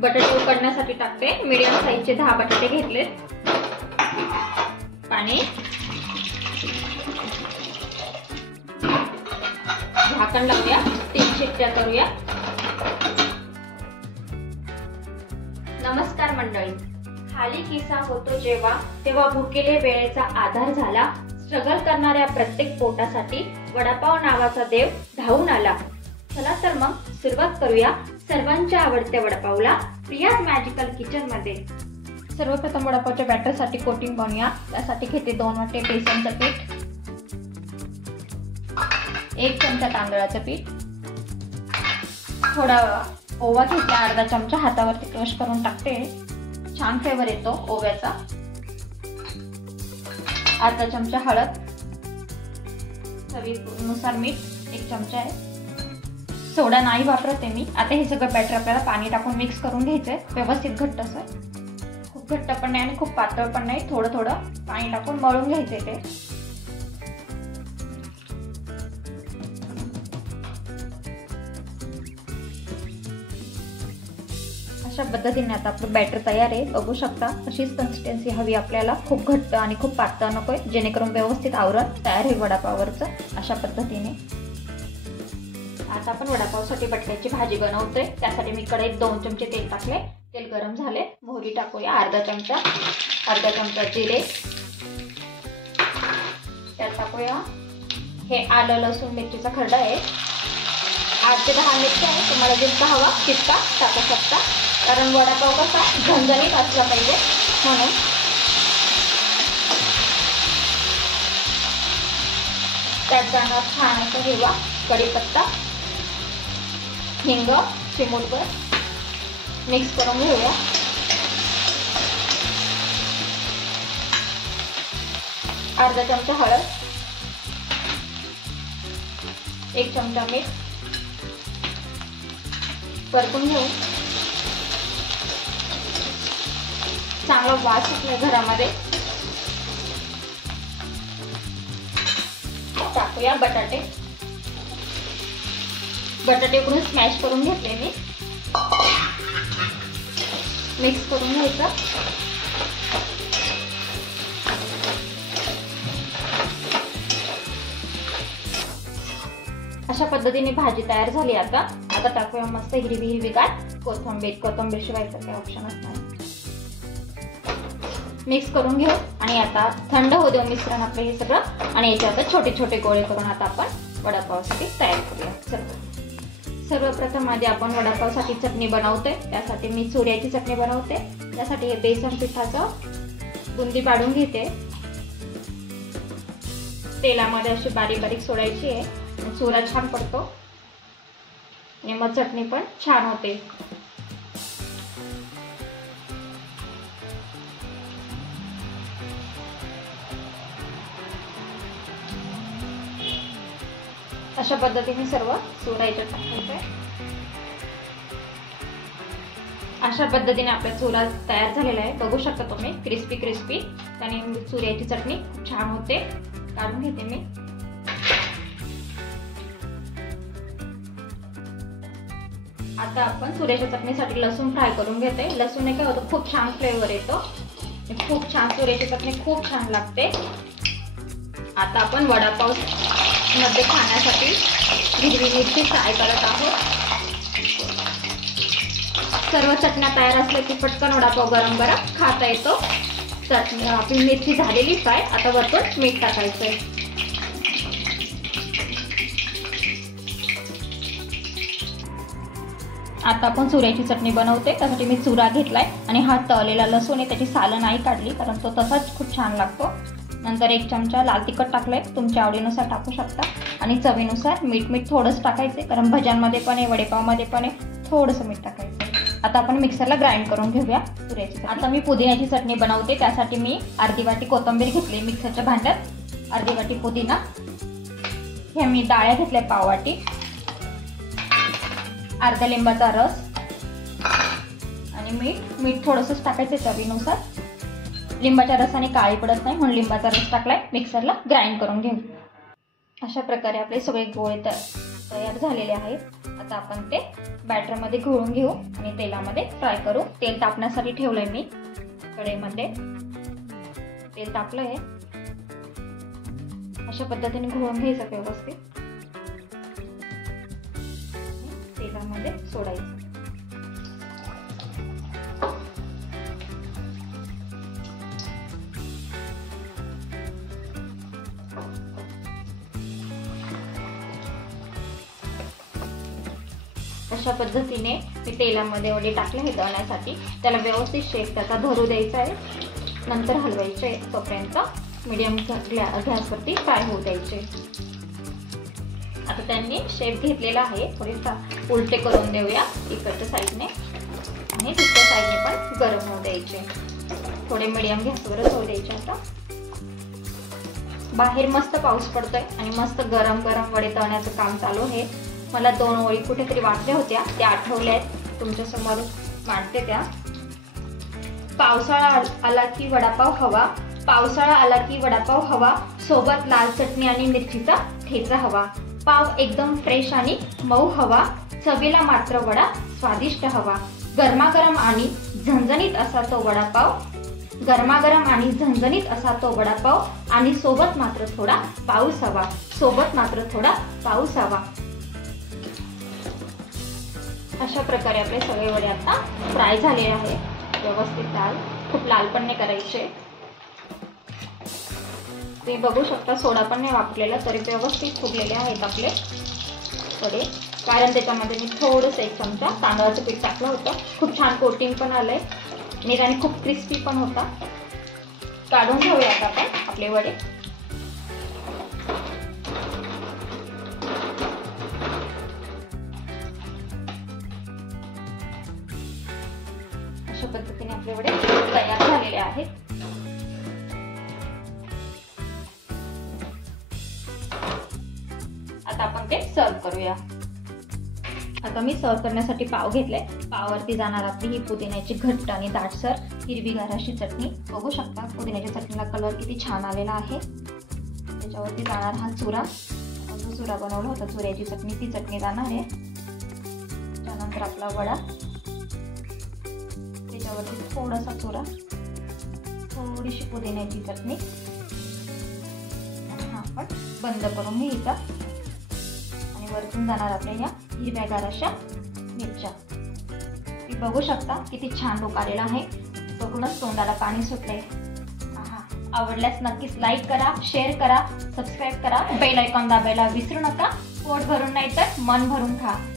बटाटे उकडण्यासाठी टाकते। मीडियम साईजचे 10 बटाटे घेतले। पाणी, झाकण लावूया, 3 शिट्ट्या करूया। नमस्कार मंडळी, खाली खिसा होतो जेव्हा तेव्हा भुकेले वेळेचा आधार झाला। स्ट्रगल करणाऱ्या प्रत्येक पोटासाठी वडापाव नावाचा देव धावून आला। चला तर मग सुरुवात करूया सर्वांच्या आवडत्या वडापावला प्रियाज मॅजिकल किचन मध्ये। सर्वप्रथम वडापावच्या बॅटरसाठी कोटिंग बनवूया। त्यासाठी घेते 2 वाटी बेसनचं पीठ, 1 चमचा तांदळाचं पीठ, थोडा ओवा घेतला, अर्धा चमचा हातावरती क्रश करून टाकते। छान फ्लेवर येतो ओव्याचा। अर्धा चमचा हळद, चवीनुसार मीठ, 1 चमचा आहे। सोडा नाही वापरते मी। आता हे सगळं बॅटर आपल्याला पाणी टाकून मिक्स करून घ्यायचंय व्यवस्थित घट्ट असं। खूप घट्ट पण नाही आणि खूप पातळ पण नाही, थोडं थोडं पाणी टाकून मळून घ्यायचंय ते। अशा पद्धतीने आता आपलं बॅटर तयार आहे। बघू शकता अशीच कन्सिस्टन्सी हवी आपल्याला, खूप घट्ट आणि खूप पातळ नकोय, जेणेकरून व्यवस्थित आवरण तयार होईल वडापाववरचं। अशा पद्धतीने आता आपण वडापावसाठी बटाट्याची भाजी बनवतोय। त्यासाठी मी कढईत 2 चमचे तेल टाकले। तेल गरम झाले, मोहरी टाकूया अर्धा चमचा जिरे, त्यात टाकूया हे आलं लसूण मिरचीचा खरडा आहे। 8 ते 10 मिरच्या आहे, तुम्हाला जितका हवा तितका टाकू शकता, कारण वडापाव कसा झणझणीत असला पाहिजे म्हणून। त्यात जाणार छान असं हिरवा कढीपत्ता, हिंग चिमूटभर मिक्स करून घेऊया। अर्धा चमचा हळद, 1 चमचा मीठ परतून घेऊ। चांगला वास सुटला घरामध्ये। टाकूया बटाटे उकडून स्मॅश करून घेतले मी। मिक्स करून घ्यायचं। अशा पद्धतीने भाजी तयार झाली। आता टाकूया मस्त हिरवीगार कोथिंबीर शिवाय काही ऑप्शनच नाही। मिक्स करून घेऊ आणि आता थंड होऊ देऊ मिश्रण आपलं हे सगळं। आणि याचे आता छोटे छोटे गोळे करून आता आपण वडापावसाठी तयार करूया। सर्वप्रथम आधी आपण वडापावसाठी चटणी बनवतोय। त्यासाठी मी चुऱ्याची चटणी बनवते। त्यासाठी हे बेसन पिठाचं बुंदी पाडून घेते। तेलामध्ये अशी बारीक बारीक सोडायची आहे, चुरा छान पडतो आणि मग चटणी पण छान होते। अशा पद्धतीने सर्व चुरायचं टाकायचंय। अशा पद्धतीने आपला चुरा तयार झालेला आहे। बघू शकता तुम्ही क्रिस्पी त्याने चुऱ्याची चटणी खूप छान होते। काढून घेते मी। आता आपण चुऱ्याच्या चटणीसाठी लसूण फ्राय करून घेते। लसूण काय होतं, खूप छान फ्लेवर येतो, खूप छान चुऱ्याची चटणी खूप छान लागते। आता आपण वडापाव मध्ये खाण्यासाठी हिरवी मिरची फ्राय करत आहोत। सर्व चटण्या तयार असल्या की पटकन वडापाव गरम गरम खाता येतो। चटणी आपली मिरची झालेली फ्राय। आता वरतून मीठ टाकायचंय। आता आपण चुऱ्याची चटणी बनवते। त्यासाठी मी चुरा घेतलाय आणि हा तळलेला लसूण आहे, त्याची सालं नाही काढली कारण तो तसाच खूप छान लागतो। नंतर 1 चमचा लाल तिखट टाकलंय, तुमच्या आवडीनुसार टाकू शकता। आणि चवीनुसार मीठ थोडंच टाकायचे, कारण भज्यांमध्ये पण आहे वडेपावमध्ये पण आहे, थोडंसं मीठ टाकायचं। आता आपण मिक्सरला ग्राइंड करून घेऊया चुऱ्याची। आता मी पुदिन्याची चटणी बनवते। त्यासाठी मी अर्धी वाटी कोथिंबीर घेतली मिक्सरच्या भांड्यात, अर्धी वाटी पुदिना, हे मी डाळ्या घेतल्या पाव वाटी, अर्धा लिंबाचा रस आणि मीठ थोडंसंच टाकायचं चवीनुसार। लिंबाच्या रसाने काळी पडत नाही म्हणून लिंबाचा रस टाकलाय। मिक्सरला ग्राइंड करून घेऊ। अशा प्रकारे आपले सगळे गोळे तयार झालेले आहेत. आता आपण ते बॅटरमध्ये घोळून घेऊ आणि तेलामध्ये फ्राय करू. तेल तापण्यासाठी ठेवलंय मी कढईमध्ये. तेल तापलंय. अशा पद्धतीने घोळून घ्यायचं व्यवस्थित. तेलामध्ये सोडायचं. अशा पद्धतीने मी तेलामध्ये वडे टाकले हे तळण्यासाठी. त्याला व्यवस्थित शेक त्याचा धरू द्यायचा आहे. नंतर हलवायचे तोपर्यंत मीडियम गॅसवरती फ्राय होऊ द्यायचे. आता त्यांनी शेप घेतलेला आहे. थोडेसा उलटे करून देऊया इकडच्या साईडने आणि दुसऱ्या साईडने पण गरम होऊ द्यायचे. थोडे मीडियम गॅसवरच होऊ द्यायचे. आता बाहेर मस्त पाऊस पडतोय आणि मस्त गरम गरम वडे तळण्याचं काम चालू आहे. मला 2 ओळी कुठेतरी वाटल्या होत्या, त्या आठवल्या आहेत, तुमच्या समोर मांडते त्या. पावसाळा आला की वडापाव हवा, पावसाळा आला की वडापाव हवा, सोबत लाल चटणी आणि मिरचीचा ठेचा हवा. पाव एकदम फ्रेश आणि मऊ हवा, चवीला मात्र वडा स्वादिष्ट हवा. गरमागरम आणि झणझणीत असा तो वडापाव, गरमागरम आणि झणझणीत असा तो वडापाव आणि सोबत मात्र थोडा पाऊस हवा, सोबत मात्र थोडा पाऊस हवा. अशा प्रकारे आपले सगळे वडे आता फ्राय झालेले आहेत. व्यवस्थित खूप लाल पण नाही करायचे. ते बघू शकता सोडा पण नाही वापरलेला तरी व्यवस्थित फुगलेले आहेत आपले वडे. कारण त्याच्यामध्ये मी थोडंसं 1 चमचा तांदळाचं पीठ टाकलं होतं. खूप छान कोटिंग पण आलंय आणि त्याने खूप क्रिस्पी पण होता. काढून घेऊयात आपण आपले वडे. अशा पद्धतीने आपले वडे तयार झालेले आहेत. आता आपण ते सर्व करूया. आता मी सर्व करण्यासाठी पाव घेतले. पावावरती जाणार आपली ही पुदिन्याची घट्ट आणि दाटसर हिरवीगार अशी चटणी. बघू शकता पुदिन्याच्या चटणीला कलर किती छान आलेला आहे. त्याच्यावरती जाणार हा चुरा. जो चुरा बनवला होता चुऱ्याची चटणी, ती चटणी जाणार आहे. त्यानंतर आपला वडा, त्याच्यावरती थोडासा चुरा, थोडीशी पुदिन्याची चटणी आणि हा आपण बंद करून घ्यायचा. आणि वरतून जाणार आपल्या या हिरव्यागार अशा मिरच्या. ती बघू शकता किती छान लुक आलेला आहे. बघूनच तोंडाला पाणी सुटले. आवडल्यास नक्कीच लाईक करा, शेअर करा, सबस्क्राईब करा, बेल आयकॉन दाबायला विसरू नका. पोट भरून नाही तर मन भरून खा.